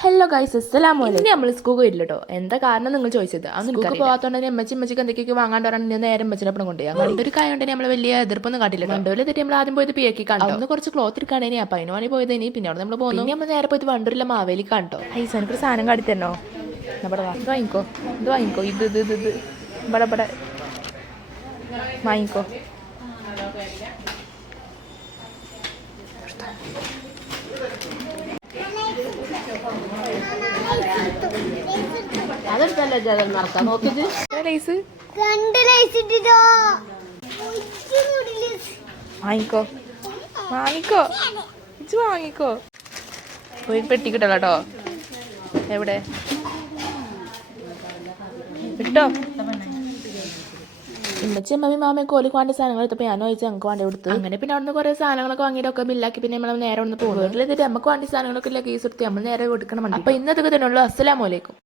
Hello guys, അസ്സലാമു അലൈക്കും. ഇനി നമ്മൾ സ്കൂൾ പോയില്ല കേട്ടോ. എന്താ കാരണം നിങ്ങൾ ചോദിച്ചത്? അന്ന് സ്കൂൾക്ക് പോകാത്തോണ്ട് അമ്മച്ചിക്ക് എന്തൊക്കെയൊക്കെ വാങ്ങാണ്ട് പറഞ്ഞാൽ നേരെ അമ്മച്ചിനപ്പം കൊണ്ടുപോയി. അങ്ങനെ ഒരു കായ കൊണ്ട് നമ്മൾ വലിയ എതിർപ്പൊന്നും കാട്ടില്ല. വണ്ടൂരിൽ തെറ്റി നമ്മൾ ആദ്യം പോയത് പിയാക്കി കണ്ടോ. അന്ന് കുറച്ച് ക്ലോത്ത് എടുക്കാണേനി. അപ്പം അതിന് വേണ്ടി പോയത് ഇനി പിന്നെ അവിടെ നമ്മൾ പോകുന്നു. പിന്നെ നമ്മൾ നേരെ പോയിട്ട് വണ്ടൂരിലെ മാവേലി കണ്ടോ. ഐസ് എനിക്കൊരു സാധനം കാട്ടി തരണോ? ഇവിടെ ഇത് വാങ്ങിക്കോ, ഇത് വാങ്ങിക്കോ, ഇത് ഇവിടെ വാങ്ങിക്കോ. വാങ്ങിക്കോ വാങ്ങിക്കോ ഇച്ച് വാങ്ങിക്കോ. പോയി പെട്ടി കിട്ടല്ലോ കേട്ടോ. എവിടെ കിട്ടോ? ഇമ്മച്ചി അമ്മയും മാമയും കോലിക്ക് വേണ്ട സാധനങ്ങൾ എടുത്തപ്പോൾ ഞാനും ചോദിച്ചാൽ ഞങ്ങൾക്ക് വേണ്ടി കൊടുത്തു. അങ്ങനെ പിന്നെ അവിടുന്ന് കുറേ സാധനങ്ങളൊക്കെ വാങ്ങിയിട്ടൊക്കെ ബില്ലാക്കി പിന്നെ നമ്മൾ നേരെ ഒന്ന് പോകും. വീട്ടിലെത്തിയിട്ട് നമുക്ക് വേണ്ട സാധനങ്ങളൊക്കെ ഇല്ല കേസ് എടുത്ത് നമ്മൾ നേരെ കൊടുക്കണം. അപ്പോൾ ഇന്നതൊക്കെ തന്നെ ഉള്ളൂ. അസ്സലാമു അലൈക്കും.